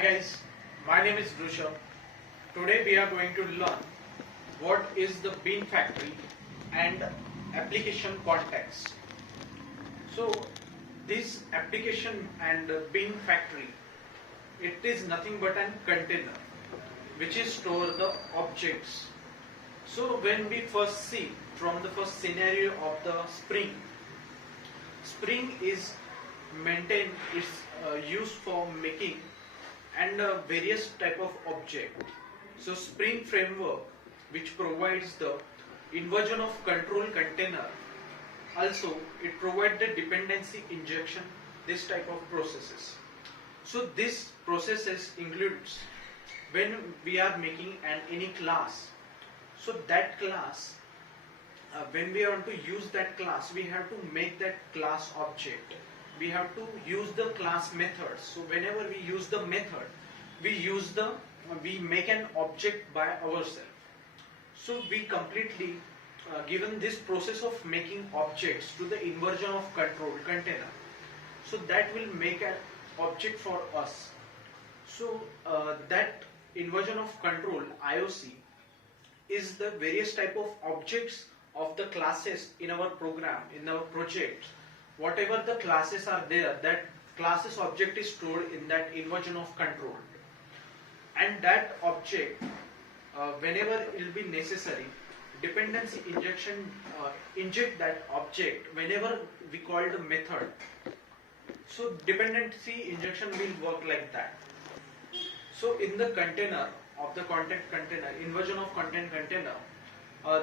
Hi guys, my name is Rushabh. Today we are going to learn what is the bean factory and application context. So this application and bean factory, it is nothing but an container which is store the objects. So when we first see from the first scenario of the spring is maintained, it's used for making and various type of object. So Spring framework, which provides the inversion of control container, also it provides the dependency injection, this type of processes. So this processes includes when we are making any class. So that class, when we want to use that class, we have to make that class object. We have to use the class methods. So whenever we use the method, we make an object by ourselves. So we completely given this process of making objects to the inversion of control container. So that will make an object for us. So that inversion of control IOC is the various type of objects of the classes in our program, in our project. Whatever the classes are there, that classes object is stored in that inversion of control. And that object, whenever it will be necessary, dependency injection inject that object whenever we call the method. So dependency injection will work like that. So in the container of the content container, inversion of content container,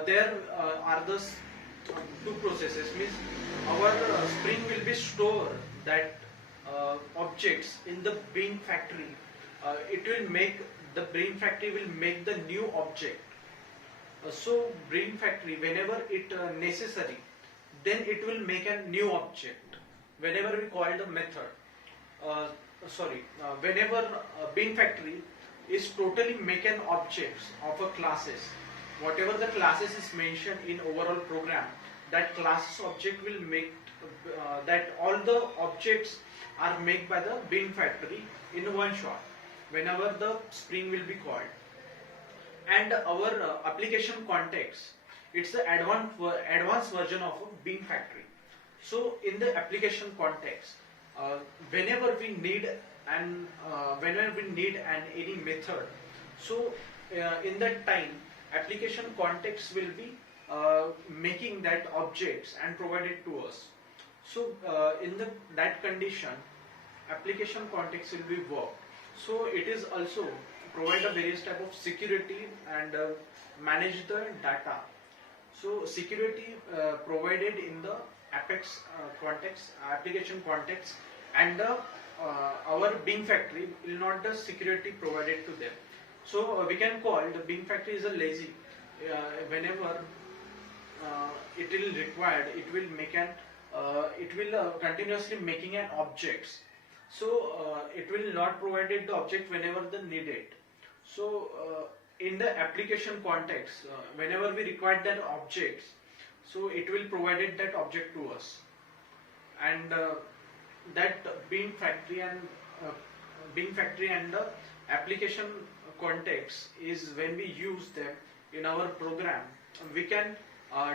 there are the two processes. Means our Spring will be store that objects in the bean factory. It will make the bean factory will make the new object. So bean factory, whenever it necessary, then it will make a new object. Whenever we call the method, whenever bean factory is totally make an objects of a classes. Whatever the classes is mentioned in overall program, that classes object will make that all the objects are made by the bean factory in one shot whenever the Spring will be called. And our application context, it's the advanced version of a bean factory. So in the application context, whenever we need any method, so in that time application context will be making that objects and provided to us. So in that condition, application context will be work. So it is also provide a various type of security and manage the data. So security provided in the Apex context, application context, and our bean factory will not the security provided to them. So we can call the bean factory is a lazy. Whenever it will required, it will make an continuously making an objects. So it will not provided the object whenever the needed. So in the application context, whenever we require that objects, so it will provided that object to us. And that bean factory and the application context is when we use them in our program, we can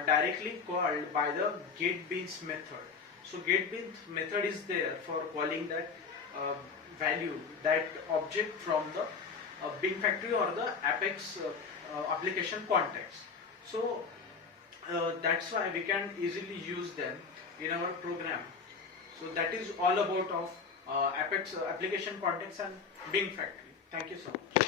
directly call by the getBeans method. So getBeans method is there for calling that value, that object from the bean factory or the Apex application context. So that's why we can easily use them in our program. So that is all about of Apex application context and bean factory. Thank you so much.